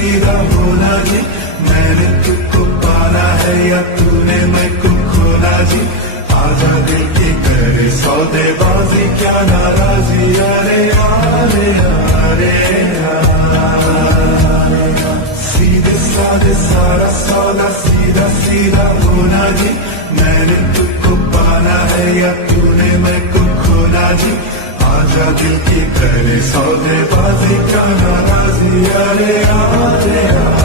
सीधा होना जी, मैंने तुझको पाना है या तूने मैं को खोना जी, आजा दिल की करे सौदेबाजी क्या नाराजी, अरे अरे अरे सीधे साधे सारा सौदा सीधा सीधा होना जी, मैंने तुझको पाना है या तूने मैं को खोना जी, आजा दिल की करे सौदेबाजी क्या नाराजी, अरे अरे